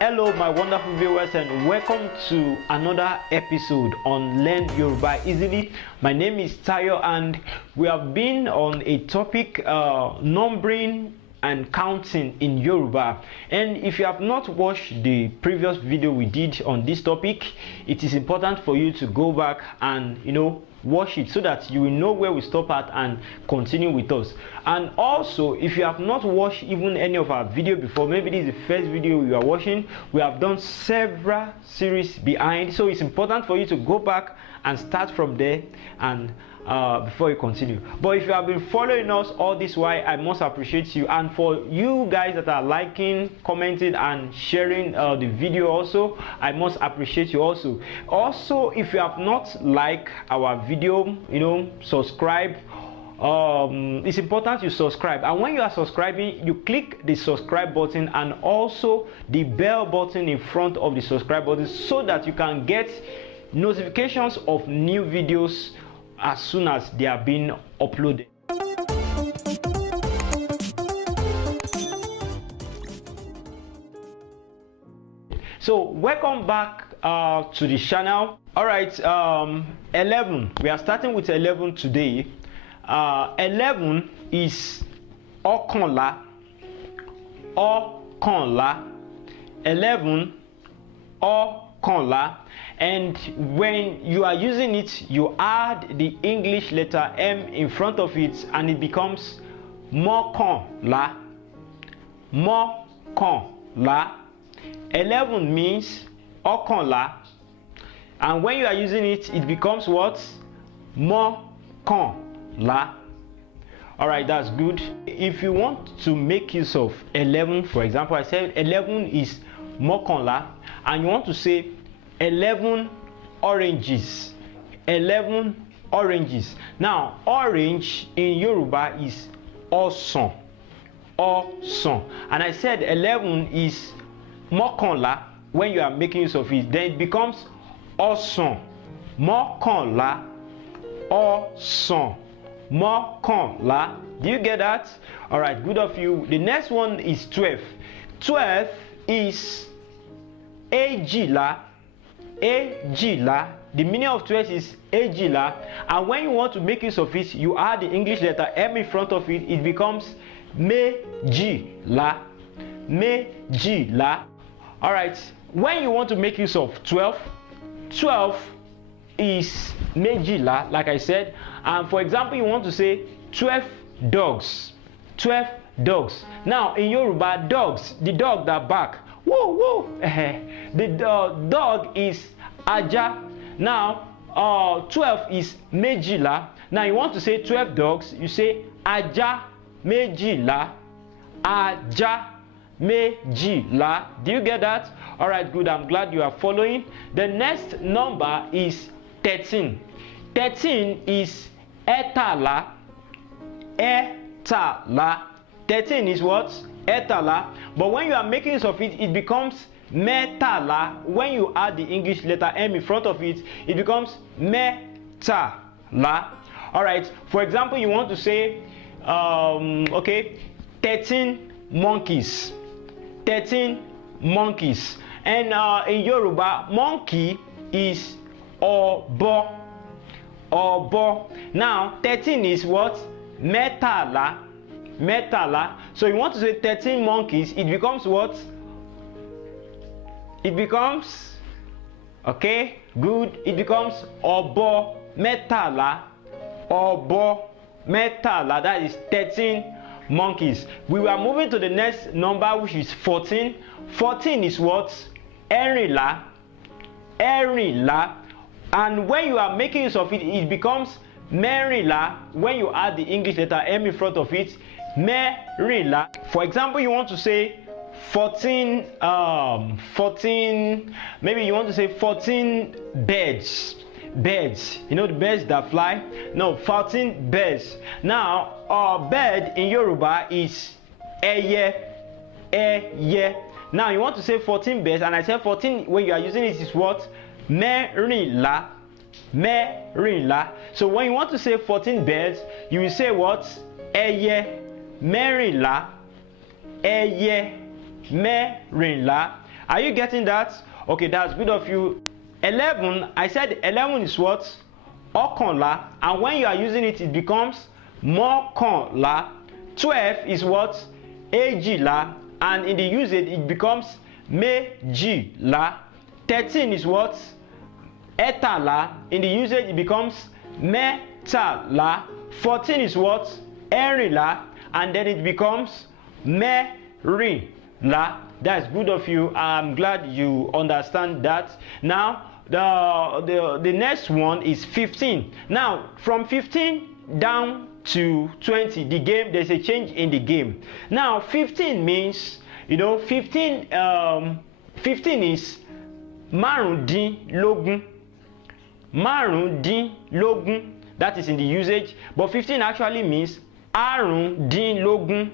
Hello my wonderful viewers and welcome to another episode on Learn Yoruba Easily. My name is Tayo and we have been on a topic numbering and counting in Yoruba. And if you have not watched the previous video we did on this topic, it is important for you to go back and watch it so that you will know where we stop at and continue with us. And also, if you have not watched even any of our video before, maybe this is the first video you are watching, we have done several series behind, so it's important for you to go back and start from there and before you continue. But if you have been following us all this while, I must appreciate you. And for you guys that are liking, commenting and sharing the video also, I must appreciate you also. Also, if you have not liked our video, subscribe. It's important you subscribe, and when you are subscribing, you click the subscribe button and also the bell button in front of the subscribe button so that you can get notifications of new videos as soon as they are being uploaded. So welcome back to the channel. All right, 11, we are starting with 11 today. 11 is ọ̀kànlá, ọ̀kànlá. 11, ọ̀kànlá. And when you are using it, you add the English letter M in front of it and it becomes mọ́kànlá, mọ́kànlá. 11 means ọ̀kànlá, and when you are using it, it becomes what? Mọ́kànlá. All right, that's good. If you want to make use of 11, for example, I said 11 is mọ́kànlá, and you want to say 11 oranges. 11 oranges. Now, orange in Yoruba is ọsàn, ọsàn. And I said 11 is mọ́kànlá. When you are making use of it, then it becomes ọsàn, mọ́kànlá, ọsàn, mọ́kànlá. Do you get that? All right, good of you. The next one is 12. 12 is èjìlá. Èjìlá. The meaning of 12 is èjìlá, and when you want to make use of it, you add the English letter M in front of it, it becomes méjìlá, méjìlá. All right, when you want to make use of 12, 12 is méjìlá, like I said. And for example, you want to say 12 dogs, 12 dogs. Now in Yoruba, dogs, the dog that bark, woo woo, the dog is ajá. Now 12 is méjìlá. Now you want to say 12 dogs, you say ajá méjìlá, ajá méjìlá. Do you get that? All right, good. I'm glad you are following. The next number is 13. 13 is ẹ̀tàlá, ẹ̀tàlá. 13 is what? Ẹ̀tàlá. But when you are making use of it, it becomes mẹ́tàlá. When you add the English letter M in front of it, it becomes mẹ́tàlá. All right, for example, you want to say 13 monkeys, 13 monkeys. And in Yoruba, monkey is ọ̀bọ, ọ̀bọ. Now 13 is what? Mẹ́tàlá, mẹ́tàlá. So you want to say 13 monkeys, it becomes what? It becomes, okay, good, it becomes ọ̀bọ mẹ́tàlá, ọ̀bọ mẹ́tàlá. That is 13 monkeys. We are moving to the next number, which is 14. 14 is what? Ẹ̀rìnlá, ẹ̀rìnlá. And when you are making use of it, it becomes mẹ́rìnlá. When you add the English letter M in front of it, mẹ́rìnlá. For example, you want to say 14, 14, maybe you want to say 14 birds. Birds, the birds that fly. No, 14 birds. Now bird in Yoruba is ẹyẹ, ẹyẹ. Now you want to say 14 birds, and I said 14 when you are using it is what? Mẹ́rìnlá, mẹ́rìnlá. So when you want to say 14 birds, you will say what? Ẹyẹ mẹ́rìnlá, ẹyẹ mẹ́rìnlá. Are you getting that? Okay, that's good of you. 11, I said 11 is what? Ọ̀kànlá, and when you are using it, it becomes mọ́kànlá. 12 is what? Èjìlá, and in the usage it becomes méjìlá. 13 is what? Ẹ̀tàlá, in the usage it becomes mẹ́tàlá. 14 is what? Ẹ̀rìnlá, and then it becomes mẹ́rìnlá. That's good of you. I'm glad you understand that. Now the next one is 15. Now from 15 down to 20, the game, there's a change in the game. Now 15 means, 15 is márùndínlógún. Márùndínlógún, that is in the usage, but 15 actually means àrùndínlógún.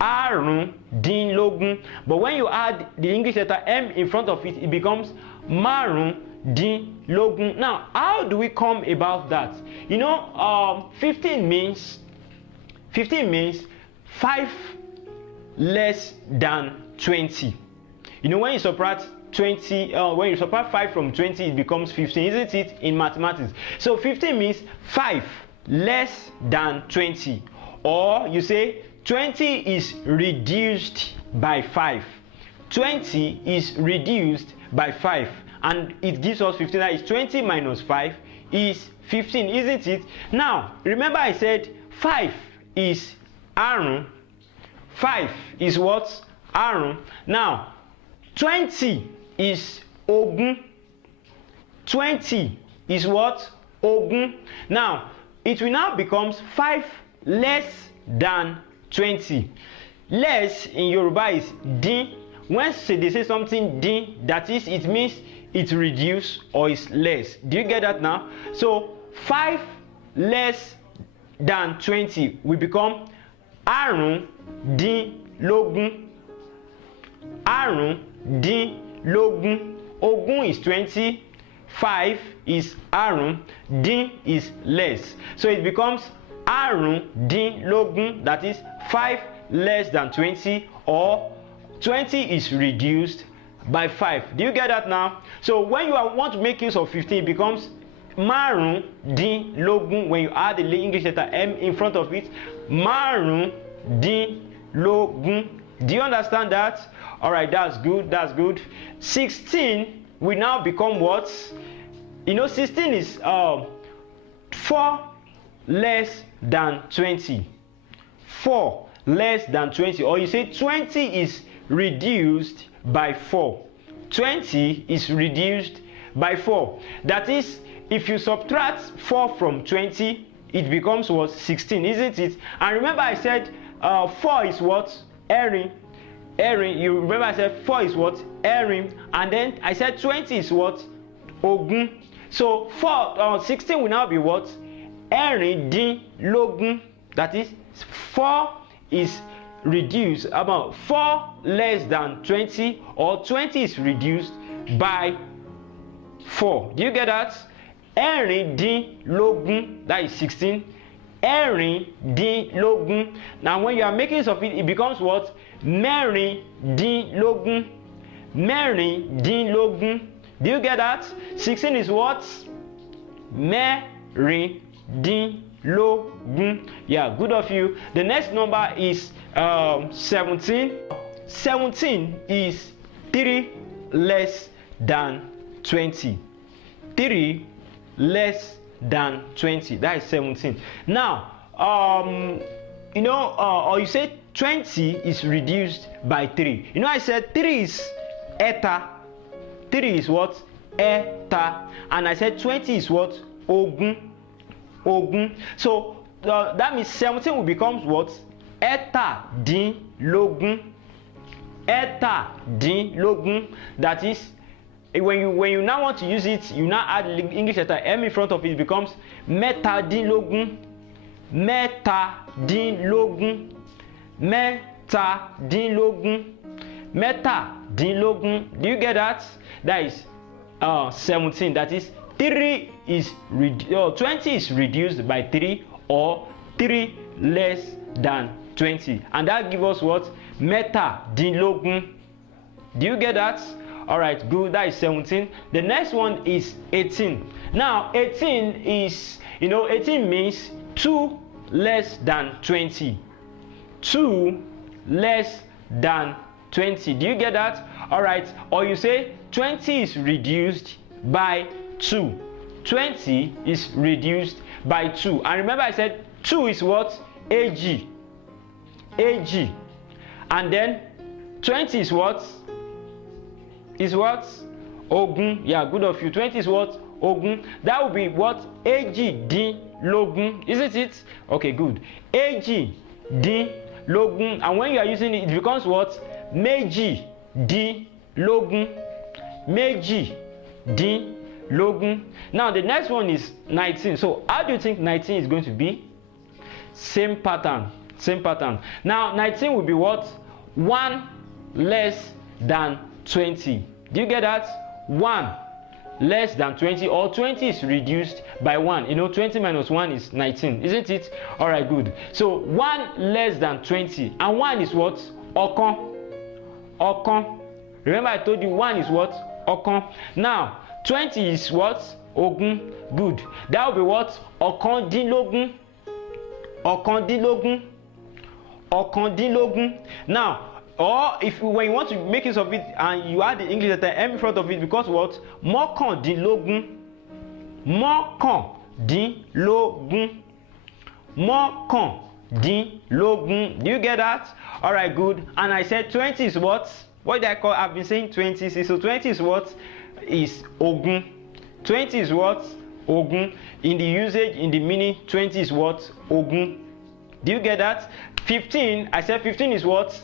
Àrùndínlógún. But when you add the English letter M in front of it, it becomes márùndínlógún. Now, how do we come about that? 15 means 5 less than 20. When you subtract 20, when you subtract 5 from 20, it becomes 15, isn't it, in mathematics? So 15 means 5 less than 20, or you say 20 is reduced by 5. 20 is reduced by 5, and it gives us 15. That is 20 minus 5 is 15, isn't it? Now remember I said 5 is àrún. 5 is what? Àrún. Now 20 is ogún. 20 is what? Ogún. Now it will now becomes 5 less than 20. Less in Yoruba is dín. When they say something dín, that is, it means it's reduced or it's less. Do you get that now? So 5 less than 20 will become àrùndínlógún. Àrùndínlógún. Ogún is 20, 5 is àrún, dín is less. So it becomes àrùndínlógún, that is 5 less than 20, or 20 is reduced by 5. Do you get that now? So when you want to make use of 15, it becomes márùndínlógún. When you add the English letter M in front of it, márùndínlógún. Do you understand that? All right, that's good. That's good. 16 will now become what? 16 is 4 less than 20. 4 less than 20, or you say 20 is reduced by 4. 20 is reduced by 4. That is, if you subtract 4 from 20, it becomes what? 16, isn't it? And remember I said 4 is what? Ẹ̀rin. Ẹ̀rin. You remember I said 4 is what? Ẹ̀rin. And then I said 20 is what? Ogún. So 16 will now be what? Ẹ̀rìndínlógún. That is, 4 is reduced, about 4 less than 20, or 20 is reduced by 4. Do you get that? Ẹ̀rìndínlógún, that is 16. Ẹ̀rìndínlógún. Now when you are making use of it, it becomes what? Mẹ́rìndínlógún. Mẹ́rìndínlógún. Do you get that? 16 is what? Mẹ́rìndínlógún. Yeah, good of you. The next number is 17. 17 is 3 less than 20. 3 less than 20. That is 17. Now, or you say 20 is reduced by 3. I said 3 is ẹ̀ta. 3 is what? Ẹ̀ta. And I said 20 is what? Ogún. Ogún. So that means 17 will become what? Ẹ̀tàdínlógún. Ẹ̀tàdínlógún. That is, when you now want to use it, you now add the English letter M in front of it, it becomes mẹ́tàdínlógún. Mẹ́tàdínlógún. Mẹ́tàdínlógún. Mẹ́tàdínlógún. Do you get that? That is 17. That is, 20 is reduced by 3, or 3 less than 20. And that gives us what? Mẹ́tàdínlógún. Do you get that? All right, good. That is 17. The next one is 18. Now 18 is, 18 means 2 less than 20. 2 less than 20. Do you get that? All right. Or you say 20 is reduced by 2. 20 is reduced by 2. And remember I said 2 is what? AG. AG. And then 20 is what? Is what? Ogun. Yeah, good of you. 20 is what? Ogun. That will be what? AG D Logun. Isn't it? Okay, good. AG D Logun. And when you are using it, it becomes what? Meji D Logun. Meji D Logun. Now the next one is 19. So how do you think 19 is going to be? Same pattern. Same pattern. Now 19 will be what? 1 less than 20. Do you get that? 1 less than 20, or 20 is reduced by 1. 20 minus 1 is 19, isn't it? All right, good. So 1 less than 20, and 1 is what? Okan. Okan. Remember I told you 1 is what? Okan. Now 20 is what? Ogun. Good. That will be what? Okandinlogun. Okandinlogun. Okandinlogun. Now, or when you want to make use of it and you add the English letter M in front of it, because what? Mokandinlogun. Mokandinlogun. Mokandinlogun. Do you get that? All right, good. And I said 20 is what? What did I call? I've been saying 20. So 20 is what? Is Ogun. 20 is what? Ogun. In the usage, in the meaning, 20 is what? Ogun. Do you get that? 15, I said 15 is what?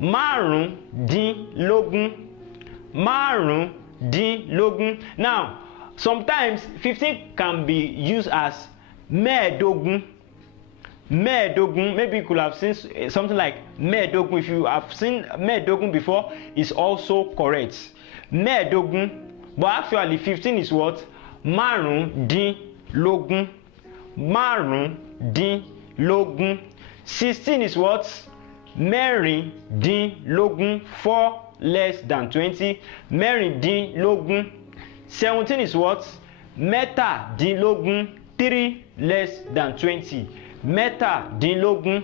Márùndínlógún. Márùndínlógún. Now, sometimes 15 can be used as mẹ́ẹ̀ẹ́dógún. Mẹ́ẹ̀ẹ́dógún. Maybe you could have seen something like mẹ́ẹ̀ẹ́dógún. If you have seen mẹ́ẹ̀ẹ́dógún before, it's also correct. Mẹ́ẹ̀ẹ́dógún. But actually 15 is what? Márùndínlógún. Márùndínlógún. 16 is what? Mẹ́rìndínlógún. 4 less than 20. Mẹ́rìndínlógún. 17 is what? Mẹ́tàdínlógún. 3 less than 20. Mẹ́tàdínlógún.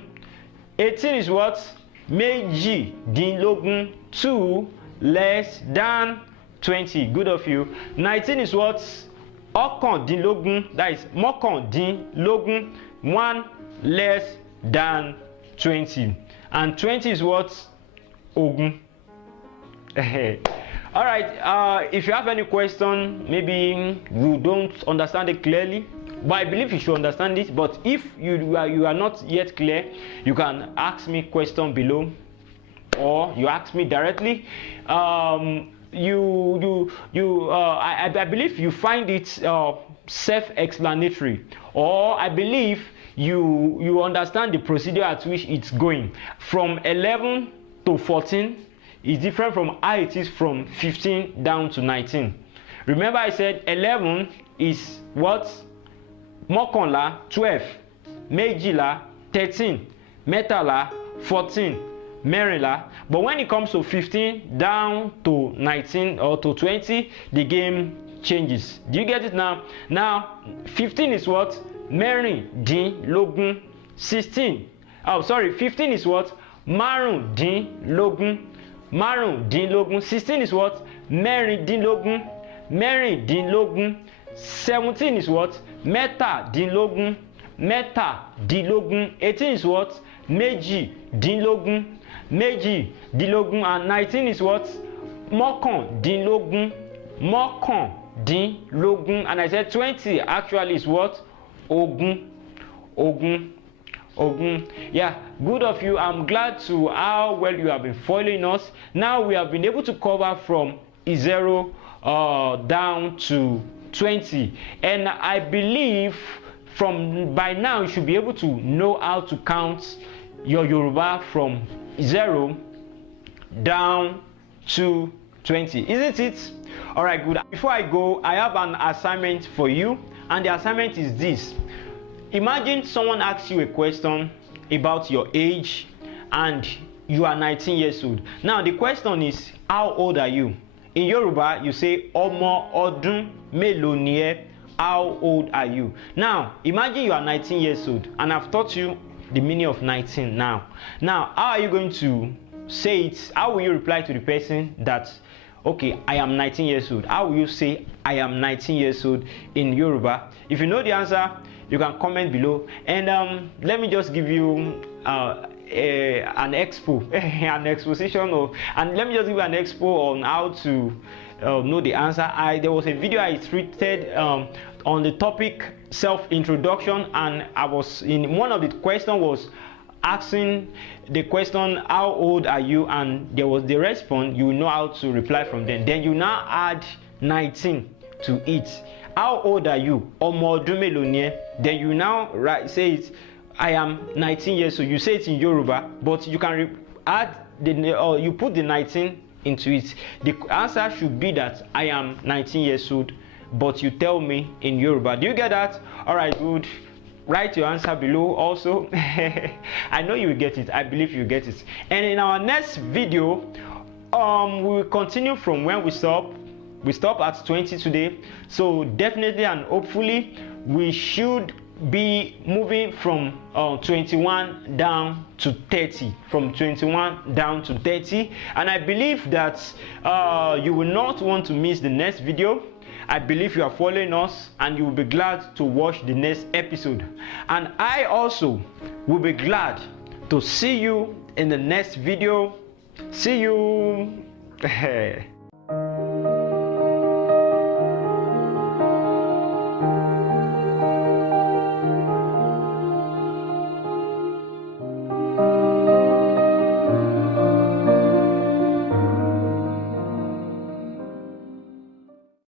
18 is what? Méjìdínlógún. 2 less than 20. Good of you. 19 is what? Ọ̀kàndínlógún. That is mọ́kàndínlógún. 1 less than 20. And 20 is what? Ogun. All right. If you have any question, maybe you don't understand it clearly, but I believe you should understand it. But if you are not yet clear, you can ask me question below, or you ask me directly. I believe you find it self-explanatory, or I believe you understand the procedure at which it's going. From 11 to 14 is different from how it is from 15 down to 19. Remember I said 11 is what? Mọ́kànlá, 12. Méjìlá, 13. Mẹ́tàlá, 14. Mẹ́rìnlá. But when it comes to 15 down to 19 or to 20, the game changes. Do you get it now? Now 15 is what? Mẹ́rìndínlógún. 15 is what? Márùndínlógún. Márùndínlógún. 16 is what? Mẹ́rìndínlógún. Mẹ́rìndínlógún. 17 is what? Mẹ́tàdínlógún. Mẹ́tàdínlógún. 18 is what? Méjìdínlógún. Méjìdínlógún. And 19 is what? Mọ́kàndínlógún. Mọ́kàndínlógún. And I said 20 actually is what? Ogun. Ogun. Ogun. Yeah, good of you. I'm glad to how well you have been following us. Now we have been able to cover from 0 down to 20, and I believe by now you should be able to know how to count your Yoruba from 0 down to 20, isn't it? All right, good. Before I go, I have an assignment for you, and the assignment is this. Imagine someone asks you a question about your age, and you are 19 years old. Now the question is, how old are you? In Yoruba, you say Ọmọ ọdún mélòó ni ẹ́? How old are you? Now imagine you are 19 years old, and I've taught you the meaning of 19 now. Now how are you going to say it? How will you reply to the person that, okay, I am 19 years old? How will you say I am 19 years old in Yoruba? If you know the answer, you can comment below, and let me just give you an exposition of, and let me just give you an expo on how to know the answer. There was a video I treated on the topic self-introduction, and I was in one of the question was asking the question, how old are you? And there was the response. You know how to reply from them. Then you now add 19 to it. How old are you? Ọmọ ọdún mélòó ni ẹ́? Then you now say it, I am 19 years old. You say it in Yoruba, but you can add you put the 19 into it. The answer should be that I am 19 years old, but you tell me in Yoruba. Do you get that? All right, good. Write your answer below also. I know you will get it. I believe you get it. And in our next video, we will continue from when we stop. We stop at 20 today, so definitely and hopefully we should be moving from 21 down to 30, from 21 down to 30, and I believe that you will not want to miss the next video. I believe you are following us, and you will be glad to watch the next episode, and I also will be glad to see you in the next video. See you.